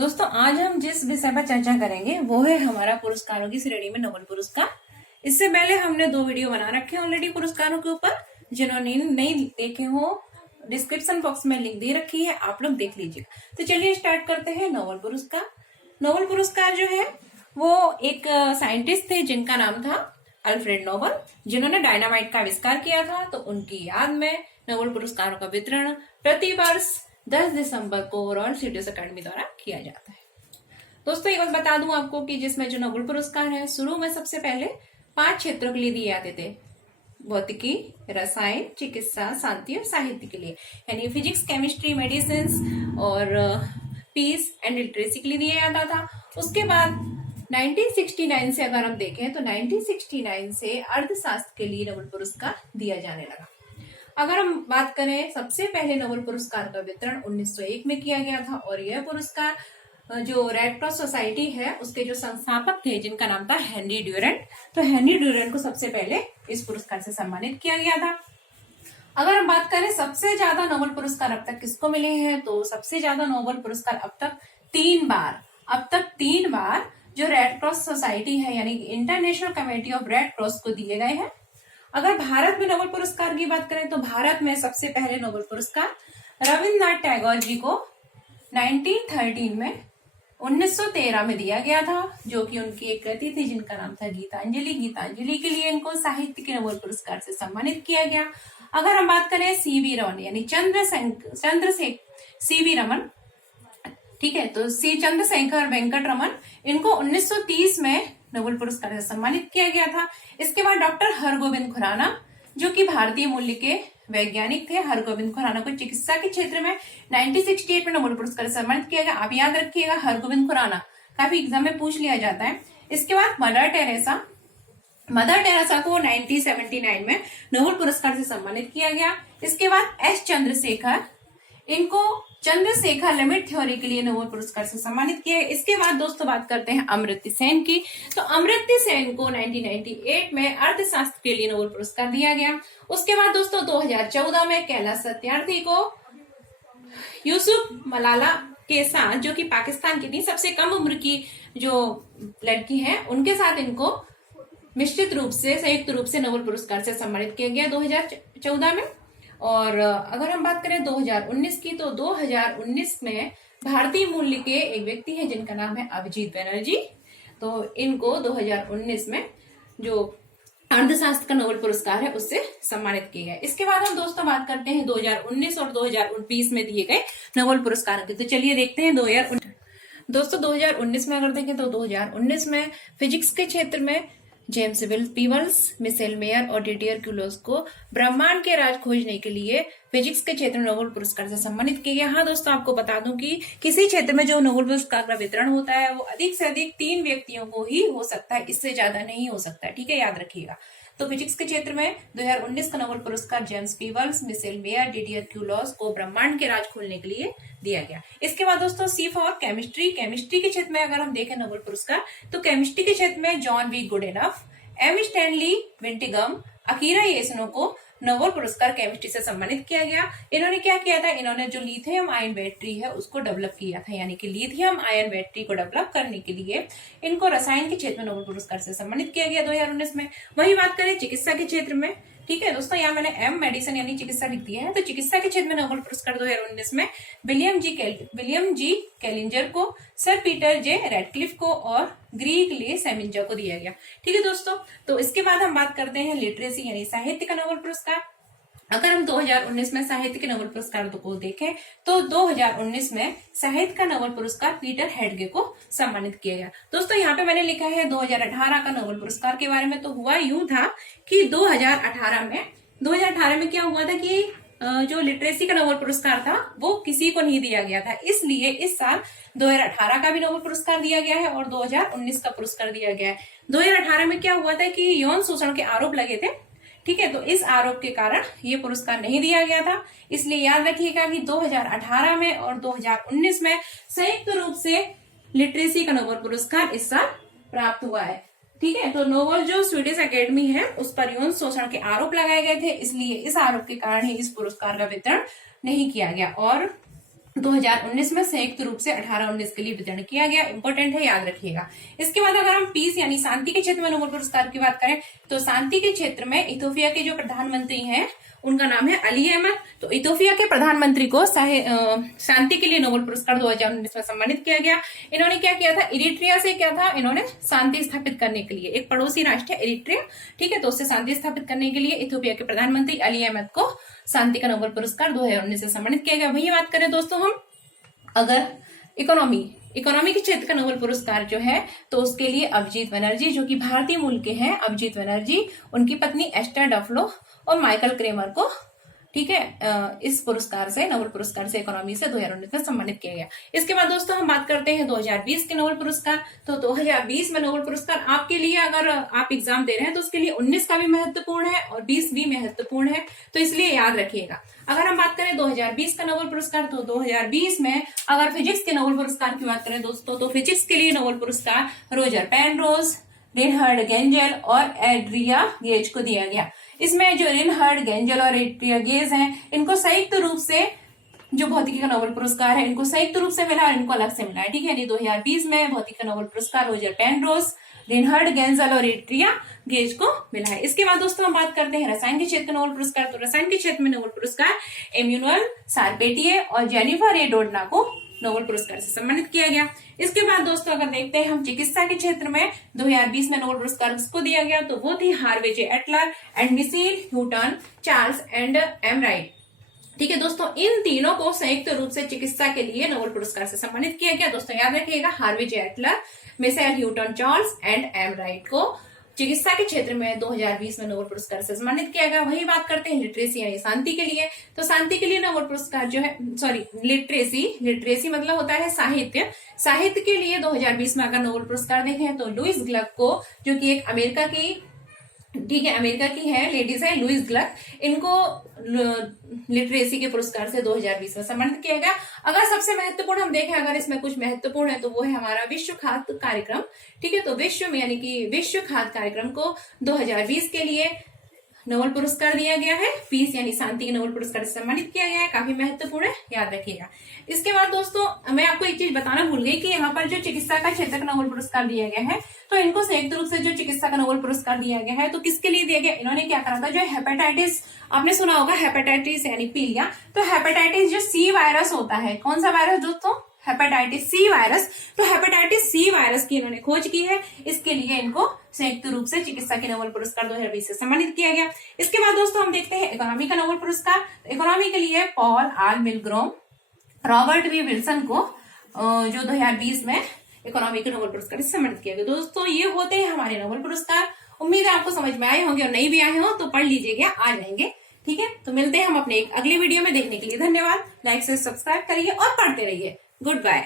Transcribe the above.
दोस्तों आज हम जिस विषय पर चर्चा करेंगे वो है हमारा पुरस्कारों की श्रेणी में नोबेल पुरस्कार। इससे पहले हमने 2 वीडियो बना रखे हैं ऑलरेडी पुरस्कारों के ऊपर। जिन्होंने नहीं देखे हो डिस्क्रिप्शन बॉक्स में लिंक दे रखी है, आप लोग देख लीजिएगा। तो चलिए स्टार्ट करते हैं। नोबेल पुरस्कार। नोबेल पुरस्कार जो है वो एक साइंटिस्ट थे जिनका नाम था अल्फ्रेड नोबल, जिन्होंने डायनामाइट का आविष्कार किया था। तो उनकी याद में नोबेल पुरस्कारों का वितरण प्रति वर्ष 10 दिसंबर को रॉयल स्वीडिश अकेडमी द्वारा किया जाता है। दोस्तों एक बात बता दूं आपको कि जिसमें जो नोबेल पुरस्कार है शुरू में सबसे पहले 5 क्षेत्रों के लिए दिए जाते थे। भौतिकी, रसायन, चिकित्सा, शांति और साहित्य के लिए, यानी फिजिक्स, केमिस्ट्री, मेडिसिन और पीस एंड लिटरेसी के लिए दिया जाता था। उसके बाद 1969 से अगर हम देखें तो 1969 से अर्थशास्त्र के लिए नोबेल पुरस्कार दिया जाने लगा। अगर हम बात करें सबसे पहले नोबेल पुरस्कार का वितरण 1901 में किया गया था और यह पुरस्कार जो रेड क्रॉस सोसाइटी है उसके जो संस्थापक थे जिनका नाम था हेनरी ड्यूरेंट, तो हेनरी ड्यूरेंट को सबसे पहले इस पुरस्कार से सम्मानित किया गया था। अगर हम बात करें सबसे ज्यादा नोबेल पुरस्कार अब तक किसको मिले हैं, तो सबसे ज्यादा नोबेल पुरस्कार अब तक 3 बार जो रेड क्रॉस सोसाइटी है यानी international committee of red cross को दिए गए हैं। अगर भारत में नोबेल पुरस्कार की बात करें तो भारत में सबसे पहले नोबेल पुरस्कार रविन्द्रनाथ टैगोर जी को 1913 में 1913 में दिया गया था, जो कि उनकी एक कृति थी जिनका नाम था गीतांजलि। गीतांजलि के लिए इनको साहित्य के नोबेल पुरस्कार से सम्मानित किया गया। अगर हम बात करें सीवी रमन यानी सीवी रमन, ठीक है, तो चंद्रशेखर वेंकट रमन, इनको 1930 में नोबेल पुरस्कार से सम्मानित किया गया था। इसके बाद डॉक्टर हरगोविंद खुराना जो कि भारतीय मूल्य के वैज्ञानिक थे। हरगोविंद खुराना को चिकित्सा के क्षेत्र में 1968 में नोबेल पुरस्कार से सम्मानित किया गया। आप याद रखिएगा, हरगोविंद खुराना काफी एग्जाम में पूछ लिया जाता है। इसके बाद मदर टेरेसा को 1979 में नोबेल पुरस्कार से सम्मानित किया गया। इसके बाद एस चंद्रशेखर, इनको चंद्रशेखर लिमिट थ्योरी के लिए नोबेल पुरस्कार से सम्मानित किया है। इसके बाद दोस्तों बात करते हैं अमर्त्य सेन की। तो अमर्त्य सेन को 1998 में अर्थशास्त्र के लिए नोबेल पुरस्कार दिया गया। उसके बाद दोस्तों 2014 में कैलाश सत्यार्थी को यूसुफ मलाला के साथ, जो कि पाकिस्तान की थी सबसे कम उम्र की जो लड़की है, उनके साथ इनको मिश्रित रूप से संयुक्त रूप से नोबेल पुरस्कार से सम्मानित किया गया 2014 में। और अगर हम बात करें 2019 की, तो 2019 में भारतीय मूल्य के एक व्यक्ति है जिनका नाम है अभिजीत बैनर्जी, तो इनको 2019 में जो अर्थशास्त्र का नोबेल पुरस्कार है उससे सम्मानित किया गया। इसके बाद हम दोस्तों बात करते हैं 2019 और 2020 में दिए गए नोबेल पुरस्कारों की। तो चलिए देखते हैं 2019। दोस्तों 2019 में अगर देखें तो 2019 में फिजिक्स के क्षेत्र में जेम्स पीबल्स, मिशेल मेयर और डिडियर क्यूलोस को ब्रह्मांड के राज खोजने के लिए फिजिक्स के क्षेत्र में नोबेल पुरस्कार से सम्मानित किया गया। हाँ दोस्तों, आपको बता दूं कि किसी क्षेत्र में जो नोबेल पुरस्कार का वितरण होता है वो अधिक से अधिक 3 व्यक्तियों को ही हो सकता है, इससे ज्यादा नहीं हो सकता है, ठीक है, याद रखिएगा। तो फिजिक्स के क्षेत्र में 2019 का नोबेल पुरस्कार James Peebles, Michel Mayor, Didier Queloz को ब्रह्मांड के राज खोलने के लिए दिया गया। इसके बाद दोस्तों सी फॉर केमिस्ट्री के क्षेत्र में अगर हम देखें नोबेल पुरस्कार, तो केमिस्ट्री के क्षेत्र में John V Goodenough, M Stanley Whittingham, Akira Yoshino को नोबेल पुरस्कार केमिस्ट्री से सम्मानित किया गया। इन्होंने क्या किया था, इन्होंने जो लिथियम आयन बैटरी है उसको डेवलप किया था, यानी कि लिथियम आयन बैटरी को डेवलप करने के लिए इनको रसायन के क्षेत्र में नोबेल पुरस्कार से सम्मानित किया गया 2019 में। वही बात करें चिकित्सा के क्षेत्र में, ठीक है दोस्तों, यहाँ मैंने एम मेडिसिन यानी चिकित्सा लिख दिया है। तो चिकित्सा के क्षेत्र में नोबेल पुरस्कार 2019 में विलियम जी कैलिंजर को, सर पीटर जे रेडक्लिफ को और ग्रीग ले सेमिंजा को दिया गया, ठीक है दोस्तों। तो इसके बाद हम बात करते हैं लिटरेसी यानी साहित्य का नोबेल पुरस्कार। अगर हम 2019 में साहित्य के नोबेल पुरस्कार को देखें तो 2019 में साहित्य का नोबेल पुरस्कार पीटर हेडगे को सम्मानित किया गया। दोस्तों यहाँ पे मैंने लिखा है 2018 का नोबेल पुरस्कार के बारे में। तो हुआ यूं था कि 2018 में क्या हुआ था कि जो लिटरेसी का नोबेल पुरस्कार था वो किसी को नहीं दिया गया था, इसलिए इस साल 2018 का भी नोबेल पुरस्कार दिया गया है और 2019 का पुरस्कार दिया गया है। 2018 में क्या हुआ था कि यौन शोषण के आरोप लगे थे, ठीक है, तो इस आरोप के कारण ये पुरस्कार नहीं दिया गया था। इसलिए याद रखिएगा कि 2018 में और 2019 में संयुक्त रूप से लिटरेसी का नोबेल पुरस्कार इस साल प्राप्त हुआ है, ठीक है। तो नोबेल जो स्वीडिश एकेडमी है उस पर यौन शोषण के आरोप लगाए गए थे, इसलिए इस आरोप के कारण ही इस पुरस्कार का वितरण नहीं किया गया। और 2019 में संयुक्त रूप से 18-19 के लिए वितरण किया गया। इंपॉर्टेंट है, याद रखिएगा। इसके बाद अगर हम पीस यानी शांति के क्षेत्र में नोबेल पुरस्कार की बात करें तो शांति के क्षेत्र में इथोपिया के जो प्रधानमंत्री हैं उनका नाम है अली अहमद। तो इथोपिया के प्रधानमंत्री को शांति के लिए नोबेल पुरस्कार 2019 में सम्मानित किया गया। इन्होंने क्या किया था, इरिट्रिया से क्या था, इन्होंने शांति स्थापित करने के लिए, एक पड़ोसी राष्ट्र है इरिट्रिया, ठीक है, तो उससे शांति स्थापित करने के लिए इथोपिया के प्रधानमंत्री अली अहमद को शांति का नोबेल पुरस्कार 2019 में सम्मानित किया गया। वही बात करें दोस्तों हम अगर इकोनॉमी के क्षेत्र का नोबेल पुरस्कार जो है तो उसके लिए अभिजीत बनर्जी, जो कि भारतीय मूल के हैं, अभिजीत बनर्जी, उनकी पत्नी एस्टर डफलो और माइकल क्रेमर को, ठीक है, इस पुरस्कार से, नोबेल पुरस्कार से इकोनॉमी से 2019 में सम्मानित किया गया। इसके बाद दोस्तों हम बात करते हैं 2020 के नोबेल पुरस्कार। तो 2020 में नोबेल पुरस्कार आपके लिए, अगर आप एग्जाम दे रहे हैं तो उसके लिए 19 का भी महत्वपूर्ण है और 20 भी महत्वपूर्ण है, तो इसलिए याद रखिएगा। अगर हम बात करें 2020 का नोबेल पुरस्कार तो 2020 में अगर फिजिक्स के नोबेल पुरस्कार की बात करें दोस्तों तो फिजिक्स के लिए नोबेल पुरस्कार रोजर पेनरोज, रिनहर्ड गेंजल और एड्रिया गेज को दिया गया। इसमें जो रिनहर्ड गेंजल और एड्रिया गेज हैं, इनको संयुक्त रूप से जो भौतिकी का नोबेल पुरस्कार है, इनको संयुक्त रूप से मिला और इनको अलग से मिला है, ठीक है। यानी 2020 में भौतिकी का नोबेल पुरस्कार रोजर पेनरोज, रिनहर्ड गेंजल और एड्रिया गेज को मिला है। इसके बाद दोस्तों हम बात करते हैं रसायन के क्षेत्र का नोबेल पुरस्कार। तो रसायन के क्षेत्र में नोबेल पुरस्कार एम्यूनुअल शारपेटिये और जेनिफर ए डोडना को नोबेल पुरस्कार से सम्मानित किया गया। इसके बाद दोस्तों अगर देखते हैं हम चिकित्सा के क्षेत्र में 2020 में नोबेल पुरस्कार किसको दिया गया तो वो थी Harvey J Alter and Michel Houghton, Charles and M Wright, ठीक है दोस्तों। इन तीनों को संयुक्त रूप से चिकित्सा के लिए नोबेल पुरस्कार से सम्मानित किया गया। दोस्तों याद रखिएगा, Harvey J Alter, Michel Houghton, Charles and M Wright को चिकित्सा के क्षेत्र में 2020 में नोबेल पुरस्कार से सम्मानित किया गया। वही बात करते हैं लिटरेसी यानी शांति के लिए। तो शांति के लिए नोबेल पुरस्कार जो है, सॉरी लिटरेसी मतलब होता है साहित्य। साहित्य के लिए 2020 में अगर नोबेल पुरस्कार देखें तो लुईस ग्लक को, जो कि एक अमेरिका की, ठीक है, अमेरिका की है, लेडीज है, लुईस ग्लक, इनको लिटरेसी के पुरस्कार से 2020 में सम्मानित किया गया। अगर सबसे महत्वपूर्ण हम देखें, अगर इसमें कुछ महत्वपूर्ण है तो वो है हमारा विश्व खाद्य कार्यक्रम, ठीक है। तो विश्व में यानी कि विश्व खाद्य कार्यक्रम को 2020 के लिए नोबेल पुरस्कार दिया गया है। पीस यानी शांति के नोबेल पुरस्कार से सम्मानित किया गया है, काफी महत्वपूर्ण है, याद रखिएगा। इसके बाद दोस्तों मैं आपको एक चीज बताना भूल गई कि यहाँ पर जो चिकित्सा का क्षेत्र का नोबेल पुरस्कार दिया गया है तो इनको संयुक्त रूप से जो चिकित्सा का नोबेल पुरस्कार दिया गया है तो किसके लिए दिया गया, इन्होंने क्या करा था, जो हेपेटाइटिस, आपने सुना होगा हेपेटाइटिस यानी पीलिया, तो हेपेटाइटिस जो सी वायरस होता है, कौन सा वायरस दोस्तों, हेपेटाइटिस सी वायरस। तो हेपेटाइटिस सी वायरस की इन्होंने खोज की है, इसके लिए इनको संयुक्त रूप से चिकित्सा के नोबेल पुरस्कार 2020 से सम्मानित किया गया। इसके बाद दोस्तों हम देखते हैं इकोनॉमी का नोबेल पुरस्कार। इकोनॉमी के लिए Paul R Milgrom, Robert V Wilson को जो 2020 में इकोनॉमी के नोबेल पुरस्कार से सम्मानित किया गया। दोस्तों ये होते हैं हमारे नोबेल पुरस्कार। उम्मीद है आपको समझ में आए होंगे और नहीं भी आए हो तो पढ़ लीजिएगा, आ जाएंगे, ठीक है। तो मिलते हैं हम अपने एक अगले वीडियो में। देखने के लिए धन्यवाद। लाइक से सब्सक्राइब करिए और पढ़ते रहिए। Good bye.